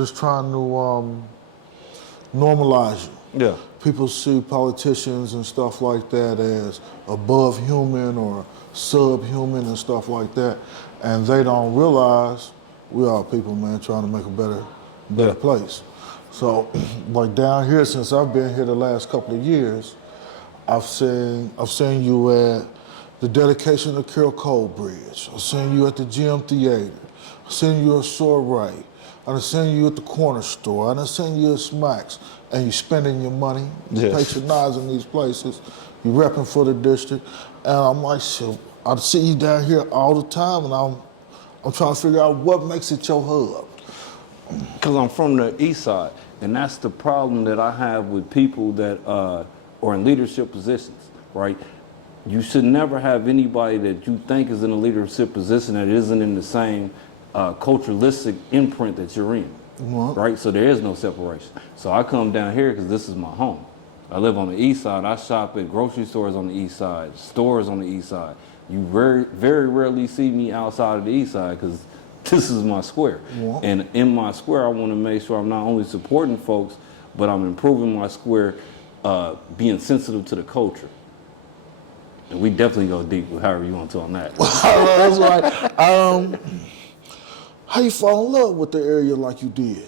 just trying to normalize you. Yeah. People see politicians and stuff like that as above human or subhuman and stuff like that, and they don't realize we are people, man, trying to make a better place. So, like down here, since I've been here the last couple of years, I've seen you at the dedication of Carroll Cole Bridge. I've seen you at the Gym Theater. I've seen you at Soray. I've seen you at the corner store. I've seen you at Smacks. And you're spending your money, you're patronizing these places, you're repping for the district. And I'm like, shit, I see you down here all the time, and I'm trying to figure out what makes it your hub. Because I'm from the east side, and that's the problem that I have with people that are in leadership positions, right? You should never have anybody that you think is in a leadership position that isn't in the same culturalistic imprint that you're in, right? So there is no separation. So I come down here because this is my home. I live on the east side. I shop at grocery stores on the east side, stores on the east side. You very, very rarely see me outside of the east side because this is my square. And in my square, I want to make sure I'm not only supporting folks, but I'm improving my square, being sensitive to the culture. And we definitely go deep with however you want to on that. That's right. How you fall in love with the area like you did?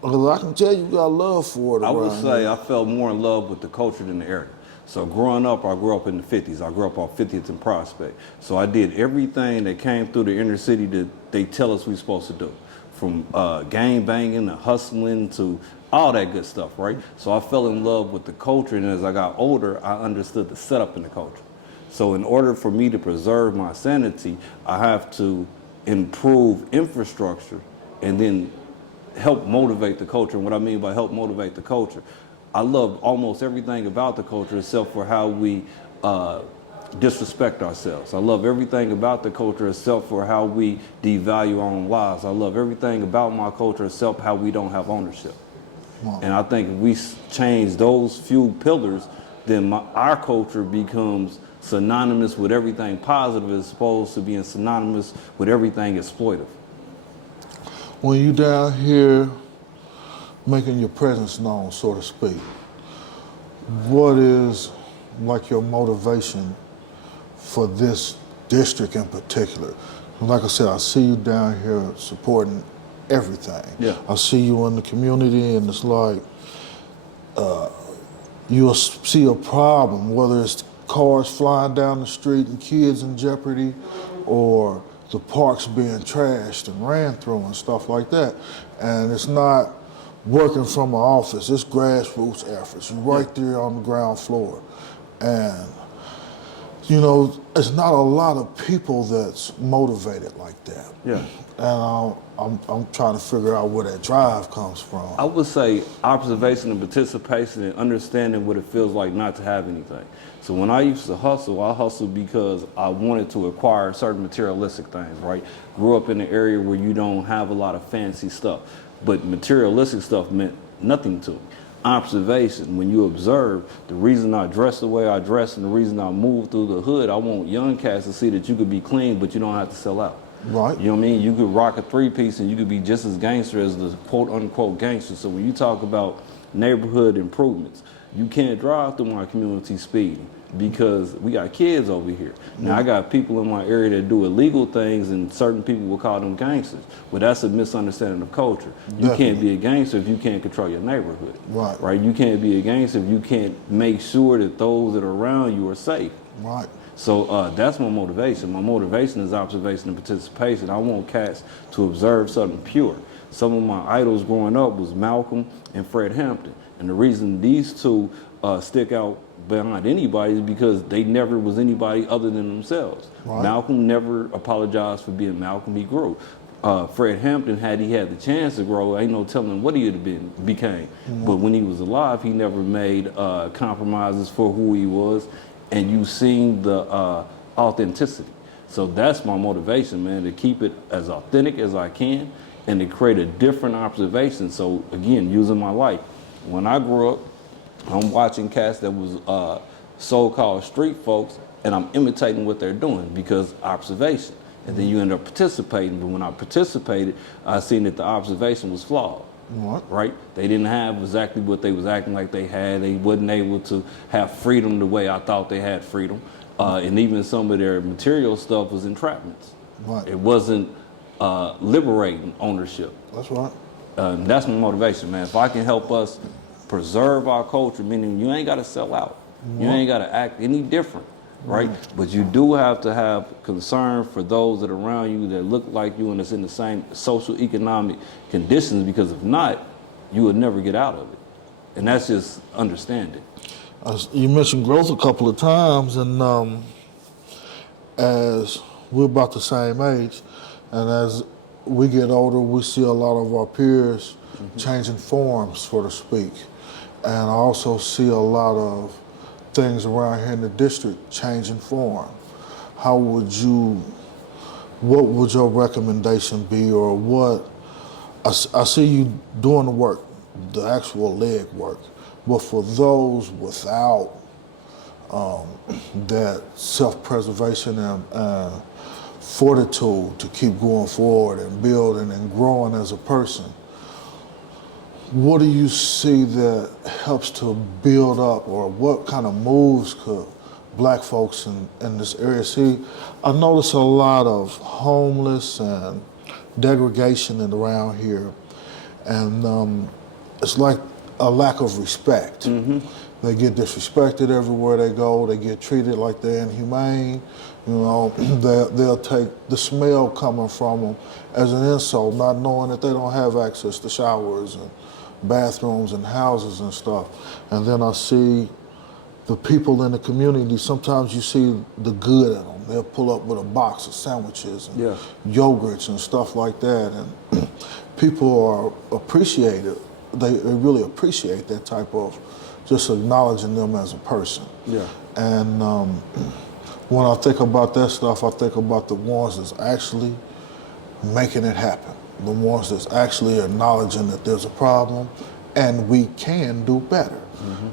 Because I can tell you got love for it. I would say I fell more in love with the culture than the area. So growing up, I grew up in the 50s. I grew up off 50th and Prospect. So I did everything that came through the inner city that they tell us we're supposed to do. From gang banging to hustling to all that good stuff, right? So I fell in love with the culture, and as I got older, I understood the setup in the culture. So in order for me to preserve my sanity, I have to improve infrastructure and then help motivate the culture. And what I mean by help motivate the culture, I love almost everything about the culture except for how we disrespect ourselves. I love everything about the culture except for how we devalue our own lives. I love everything about my culture except how we don't have ownership. And I think if we change those few pillars, then our culture becomes synonymous with everything positive as opposed to being synonymous with everything exploitive. When you down here making your presence known, so to speak, what is like your motivation for this district in particular? Like I said, I see you down here supporting everything. Yeah. I see you in the community, and it's like you'll see a problem, whether it's cars flying down the street and kids in jeopardy, or the parks being trashed and ran through and stuff like that. And it's not working from an office, it's grassroots efforts. You're right there on the ground floor. And you know, it's not a lot of people that's motivated like that. Yeah. And I'm trying to figure out where that drive comes from. I would say observation and participation and understanding what it feels like not to have anything. So when I used to hustle, I hustled because I wanted to acquire certain materialistic things, right? Grew up in an area where you don't have a lot of fancy stuff, but materialistic stuff meant nothing to me. Observation, when you observe, the reason I dress the way I dress and the reason I move through the hood, I want young cats to see that you could be clean, but you don't have to sell out. Right. You know what I mean? You could rock a three-piece and you could be just as gangster as the quote-unquote gangster. So when you talk about neighborhood improvements, you can't drive through my community speeding because we got kids over here. Now, I got people in my area that do illegal things and certain people will call them gangsters. But that's a misunderstanding of culture. You can't be a gangster if you can't control your neighborhood. Right? You can't be a gangster if you can't make sure that those that are around you are safe. Right. So that's my motivation. My motivation is observation and participation. I want cats to observe something pure. Some of my idols growing up was Malcolm and Fred Hampton. And the reason these two stick out behind anybody is because they never was anybody other than themselves. Right. Malcolm never apologized for being Malcolm, he grew. Fred Hampton, had he had the chance to grow, ain't no telling what he would have became. But when he was alive, he never made compromises for who he was. And you seen the authenticity. So that's my motivation, man, to keep it as authentic as I can and to create a different observation. So again, using my life. When I grew up, I'm watching cats that was so-called street folks, and I'm imitating what they're doing because observation. and then you end up participating. But when I participated, I seen that the observation was flawed. Right? They didn't have exactly what they was acting like they had. They wasn't able to have freedom the way I thought they had freedom. And even some of their material stuff was entrapments. Right. It wasn't liberating ownership. That's right. That's my motivation, man. If I can help us preserve our culture, meaning you ain't got to sell out. You ain't got to act any different, right? But you do have to have concern for those that are around you that look like you and that's in the same social economic conditions, because if not, you would never get out of it. And that's just understanding. You mentioned growth a couple of times, and as we're about the same age, and as we get older, we see a lot of our peers changing forms, so to speak. And I also see a lot of things around here in the district changing form. What would your recommendation be, or what? I see you doing the work, the actual leg work, but for those without that self-preservation and fortitude to keep going forward and building and growing as a person, what do you see that helps to build up, or what kind of moves could black folks in this area see? I notice a lot of homeless and degradation around here, and it's like a lack of respect. They get disrespected everywhere they go. They get treated like they're inhumane. You know, they'll take the smell coming from them as an insult, not knowing that they don't have access to showers and bathrooms and houses and stuff. And then I see the people in the community, sometimes you see the good in them. They'll pull up with a box of sandwiches and yogurts and stuff like that. And people are appreciated. They really appreciate that type of just acknowledging them as a person. And when I think about that stuff, I think about the ones that's actually making it happen. The ones that's actually acknowledging that there's a problem and we can do better.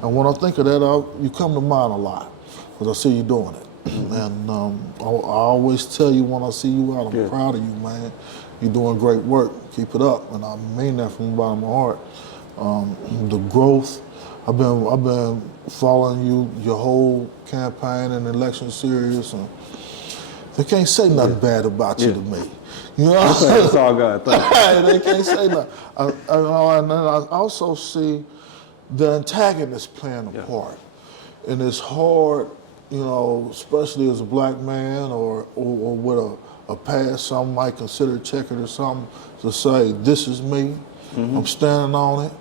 And when I think of that, you come to mind a lot, because I see you doing it. And I always tell you when I see you out, I'm proud of you, man. You're doing great work. Keep it up. And I mean that from the bottom of my heart. The growth, I've been following you, your whole campaign and election series, and they can't say nothing bad about you to me. You know, That's all God. they can't say nothing. And I also see the antagonist playing a part, and it's hard, you know, especially as a black man or with a past some might consider checkered or something, to say this is me, I'm standing on it,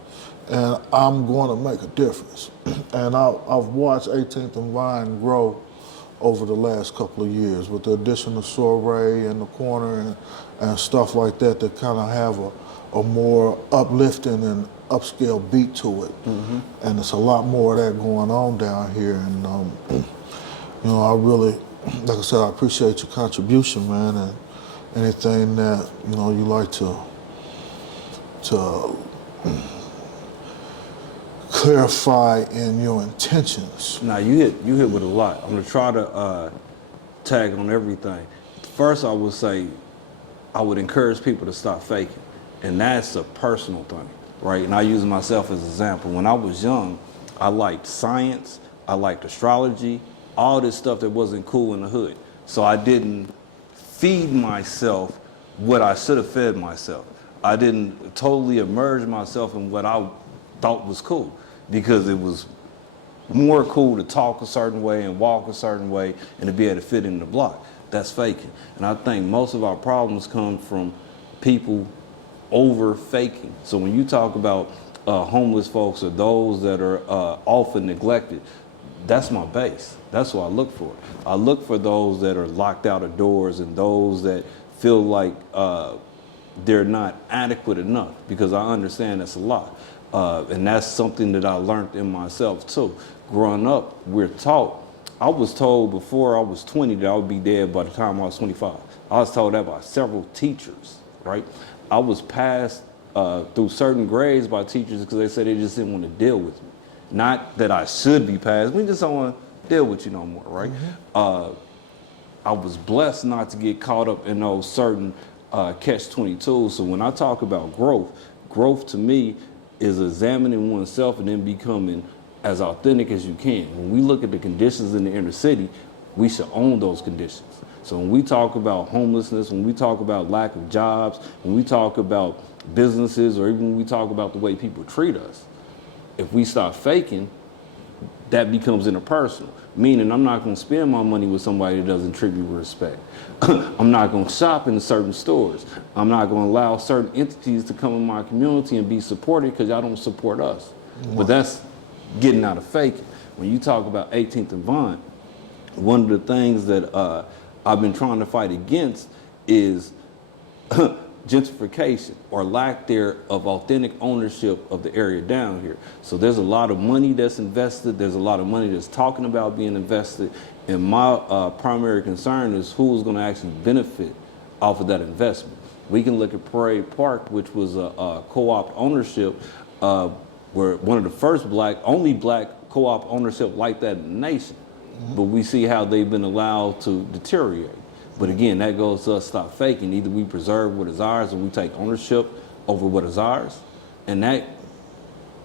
and I'm going to make a difference. And I've watched 18th and Vine grow over the last couple of years with the addition of Soiree in the corner and stuff like that kind of have a more uplifting and upscale beat to it. And there's a lot more of that going on down here. And you know, I really, like I said, I appreciate your contribution, man, and anything that, you know, you like to clarify in your intentions. Now you hit with a lot. I'm gonna try to tag on everything. First, I would say I would encourage people to stop faking, and that's a personal thing, right? And I use myself as an example. When I was young, I liked science, I liked astrology, all this stuff that wasn't cool in the hood. So I didn't feed myself what I should have fed myself. I didn't totally immerse myself in what I thought was cool, because it was more cool to talk a certain way and walk a certain way and to be able to fit in the block. That's faking. And I think most of our problems come from people over faking. So when you talk about homeless folks or those that are often neglected, that's my base. That's what I look for. I look for those that are locked out of doors and those that feel like they're not adequate enough, because I understand that's a lot. And that's something that I learned in myself too. Growing up, we're taught, I was told before I was 20 that I would be dead by the time I was 25. I was told that by several teachers, right? I was passed through certain grades by teachers because they said they just didn't want to deal with me. Not that I should be passed, we just don't want to deal with you no more, right? I was blessed not to get caught up in those certain catch-22s. So when I talk about growth to me is examining oneself and then becoming as authentic as you can. When we look at the conditions in the inner city, we should own those conditions. So when we talk about homelessness, when we talk about lack of jobs, when we talk about businesses, or even when we talk about the way people treat us, if we start faking, that becomes interpersonal. Meaning I'm not going to spend my money with somebody that doesn't treat me with respect. I'm not going to shop in certain stores. I'm not going to allow certain entities to come in my community and be supported because y'all don't support us. But that's getting out of faking. When you talk about 18th and Vine, one of the things that I've been trying to fight against is gentrification or lack there of authentic ownership of the area down here. So there's a lot of money that's invested. There's a lot of money that's talking about being invested. And my primary concern is who's going to actually benefit off of that investment. We can look at Parade Park, which was a co-op ownership, where one of the first only black co-op ownership like that in the nation. But we see how they've been allowed to deteriorate. But again, that goes to us stop faking. Either we preserve what is ours or we take ownership over what is ours. And that,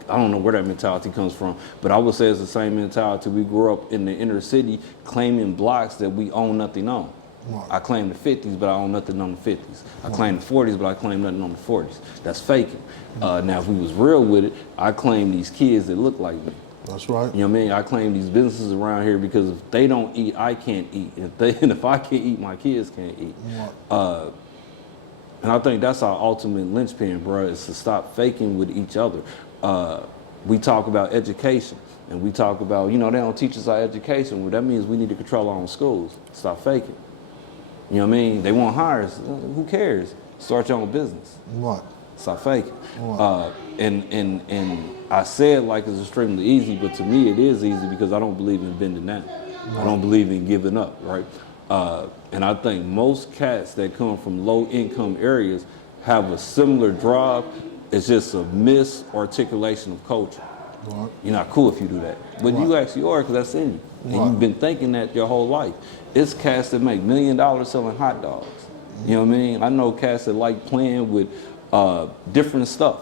I don't know where that mentality comes from, but I would say it's the same mentality. We grew up in the inner city claiming blocks that we own nothing on. Right. I claim the 50s, but I own nothing on the 50s. I claim the 40s, but I claim nothing on the 40s. That's faking. Now, if we was real with it, I claim these kids that look like me. That's right. You know what I mean? I claim these businesses around here because if they don't eat, I can't eat. And if I can't eat, my kids can't eat. Right. And I think that's our ultimate linchpin, bro, is to stop faking with each other. We talk about education, and we talk about, they don't teach us our education. Well, that means we need to control our own schools. Stop faking. You know what I mean? They want hires. Who cares? Start your own business. Right. Stop faking. Right. And I say it like it's extremely easy, but to me it is easy because I don't believe in bending down. Right. I don't believe in giving up, right? And I think most cats that come from low income areas have a similar drive. It's just a misarticulation of culture. Right. You're not cool if you do that. But right. You actually are, because that's in you. And right. You've been thinking that your whole life. It's cats that make $1 million selling hot dogs. Mm-hmm. You know what I mean? I know cats that like playing with different stuff.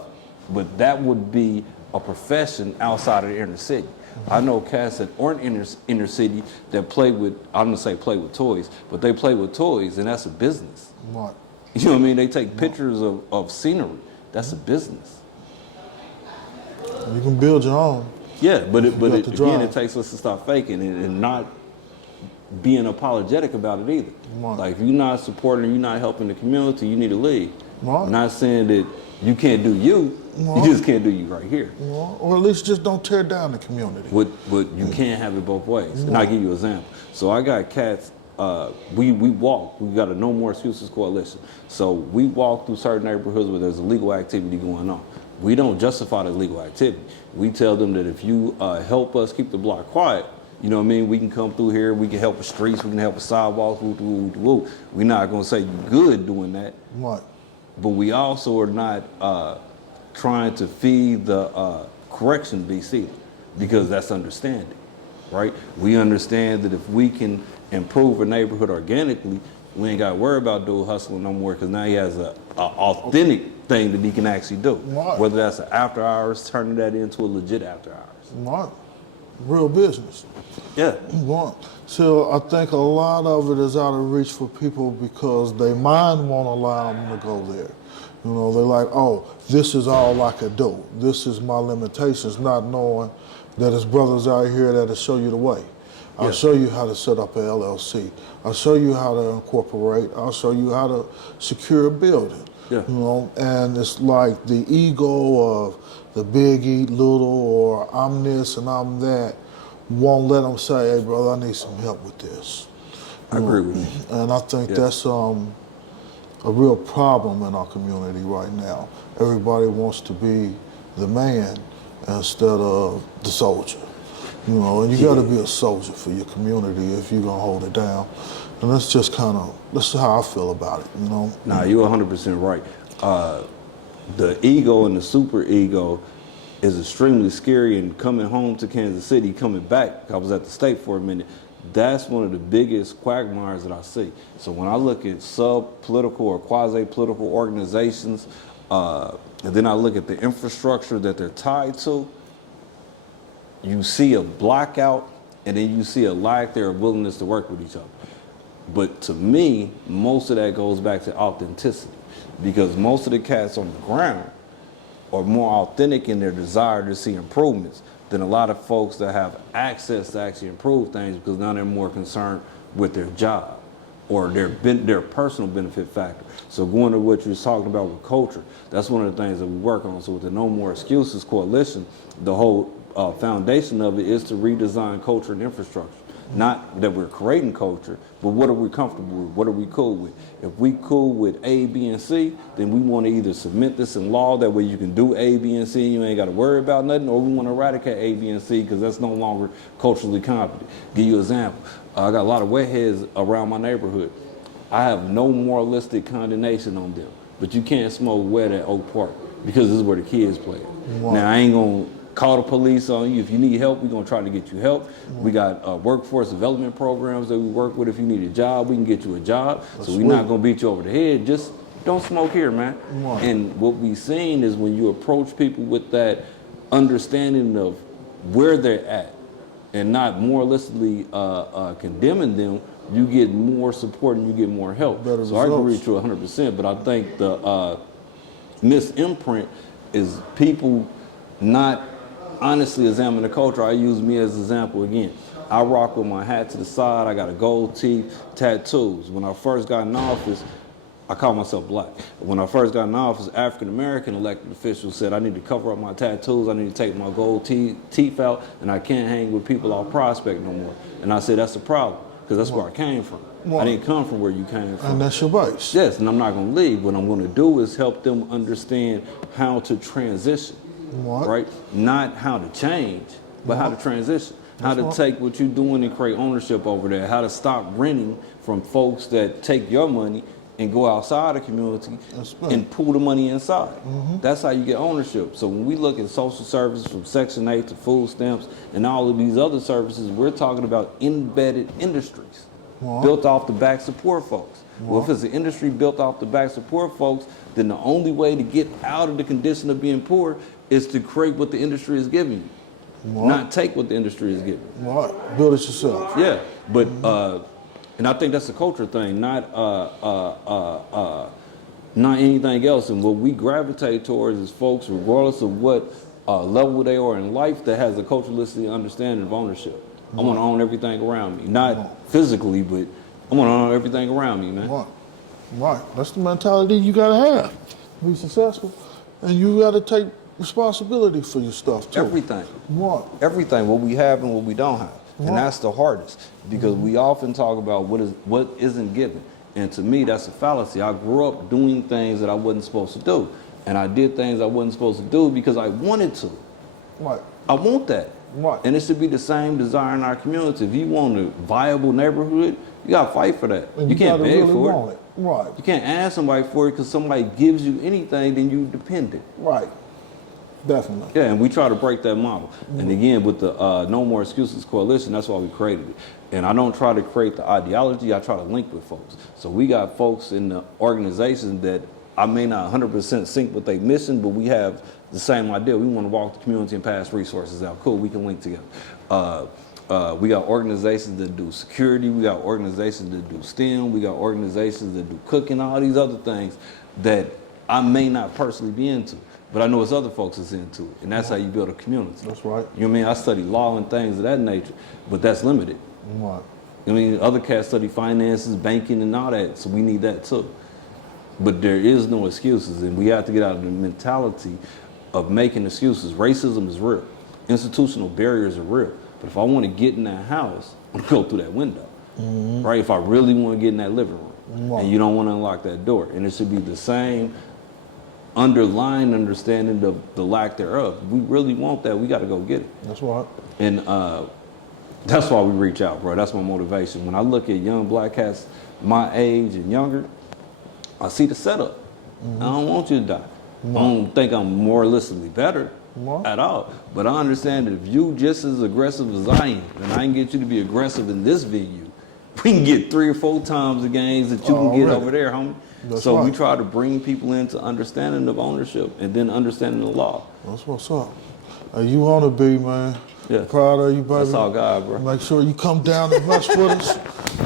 But that would be a profession outside of the inner city. Mm-hmm. I know cats that aren't inner city that play with, I'm gonna say play with toys, but they play with toys, and that's a business. Right. You know what I mean? They take pictures of scenery. That's a business. You can build your own. Yeah, but again, it takes us to stop faking and not being apologetic about it either. Right. Like, if you're not supporting, you're not helping the community, you need to leave. Right. I'm not saying that you can't do you. Right. You just can't do you right here. Right. Or at least just don't tear down the community. But you can't have it both ways. Right. And I'll give you an example. So I got cats, we walk. We got a No More Excuses coalition. So we walk through certain neighborhoods where there's illegal activity going on. We don't justify the illegal activity. We tell them that if you help us keep the block quiet, you know what I mean, we can come through here, we can help with streets, we can help with sidewalks, woo. We're not gonna say you're good doing that. Right. But we also are not trying to feed the correction beast either, because that's understanding, right? We understand that if we can improve a neighborhood organically, we ain't got to worry about dude hustling no more, because now he has an authentic thing that he can actually do. Right. Whether that's an after hours, turning that into a legit after hours. Right. Real business. Yeah. Right. So I think a lot of it is out of reach for people because their mind won't allow them to go there. You know, they're like, oh, this is all I could do. This is my limitations, not knowing that there's brothers out here that'll show you the way. I'll show you how to set up an LLC. I'll show you how to incorporate. I'll show you how to secure a building. Yeah. You know, and it's like the ego of the big eat little, or I'm this and I'm that, won't let them say, hey, brother, I need some help with this. I agree with you. And I think that's a real problem in our community right now. Everybody wants to be the man instead of the soldier. You know, and you got to be a soldier for your community if you're going to hold it down. And that's just that's how I feel about it, you know? Nah, you're 100% right. The ego and the super ego is extremely scary, and coming home to Kansas City, coming back, I was at the state for a minute, That's one of the biggest quagmires that I see. So when I look at sub-political or quasi-political organizations, and then I look at the infrastructure that they're tied to, you see a blackout, and then you see a lack there of willingness to work with each other. But to me, most of that goes back to authenticity, because most of the cats on the ground are more authentic in their desire to see improvements than a lot of folks that have access to actually improve things, because now they're more concerned with their job or their personal benefit factor. So going to what you was talking about with culture, that's one of the things that we work on. So with the No More Excuses Coalition, the whole foundation of it is to redesign culture and infrastructure. Not that we're creating culture, but what are we comfortable with? What are we cool with? If we cool with A, B, and C, then we want to either submit this in law, that way you can do A, B, and C, you ain't got to worry about nothing, or we want to eradicate A, B, and C because that's no longer culturally competent. Give you an example. I got a lot of wet-heads around my neighborhood. I have no moralistic condemnation on them, but you can't smoke wet at Oak Park because this is where the kids play. Wow. Now, I ain't going to call the police on you. If you need help, we're going to try to get you help. We got workforce development programs that we work with. If you need a job, we can get you a job. That's so we're not going to beat you over the head. Just don't smoke here, man. Wow. And what we've seen is when you approach people with that understanding of where they're at and not moralistically condemning them, you get more support and you get more help. So results. I agree with you 100%, but I think the misimprint is people not honestly examine the culture. I use me as an example again. I rock with my hat to the side. I got a gold teeth, tattoos. When I first got in office, I call myself black. When I first got in office, African-American elected officials said I need to cover up my tattoos, I need to take my gold teeth out, and I can't hang with people off Prospect no more. And I said, that's a problem, because that's where I came from. I didn't come from where you came from. And that's your base. Yes, and I'm not going to leave. What I'm going to do is help them understand how to transition. Right? Not how to change, but how to transition. How to take what you're doing and create ownership over there. How to stop renting from folks that take your money and go outside the community and pull the money inside. That's how you get ownership. So when we look at social services from Section 8 to food stamps and all of these other services, we're talking about embedded industries built off the backs of poor folks. Well, if it's an industry built off the backs of poor folks, then the only way to get out of the condition of being poor is to create what the industry is giving you, not take what the industry is giving. Build it yourself. Yeah, but and I think that's a culture thing, not anything else. And what we gravitate towards is folks, regardless of what level they are in life, that has a culturalistic understanding of ownership. I want to own everything around me, not physically, but I want to own everything around me, man. Right. That's the mentality you got to have to be successful. And you got to take responsibility for your stuff, too. Everything. Everything, what we have and what we don't have. And that's the hardest, because we often talk about what isn't given. And to me, that's a fallacy. I grew up doing things that I wasn't supposed to do. And I did things I wasn't supposed to do because I wanted to. I want that. And it should be the same desire in our community. If you want a viable neighborhood, you got to fight for that. You can't beg really for it. You can't ask somebody for it because somebody gives you anything, then you dependent. Definitely. Yeah, and we try to break that model. And again, with the No More Excuses Coalition, that's why we created it. And I don't try to create the ideology, I try to link with folks. So we got folks in the organization that I may not 100% sync with their mission, but we have the same idea. We want to walk the community and pass resources out. Cool, we can link together. We got organizations that do security. We got organizations that do STEM. We got organizations that do cooking, all these other things that I may not personally be into, but I know it's other folks that's into it. And that's how you build a community. That's right. You know what I mean? I study law and things of that nature, but that's limited. I mean, other cats study finances, banking, and all that, so we need that too. But there is no excuses, and we have to get out of the mentality of making excuses. Racism is real. Institutional barriers are real. But if I want to get in that house, I'm going to go through that window, right? If I really want to get in that living room, and you don't want to unlock that door. And it should be the same underlying understanding of the lack thereof. If we really want that, we got to go get it. That's right. And that's why we reach out, bro. That's my motivation. When I look at young black cats my age and younger, I see the setup. I don't want you to die. I don't think I'm moralistically better, Well, at all. But I understand that if you just as aggressive as I am, and I can get you to be aggressive in this venue, we can get 3 or 4 times the gains that you can get over there, homie. That's so right. we try to bring people into understanding of ownership and then understanding the law. That's what's up. Hey, you want to be, man. Yeah. Proud of you, baby. That's all God, bro. Make sure you come down and mess with us.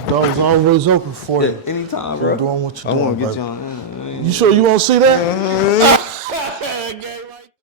Door's always open for you. Anytime, Keep bro. doing what you're I doing, want to get baby. you on. You sure you want to see that?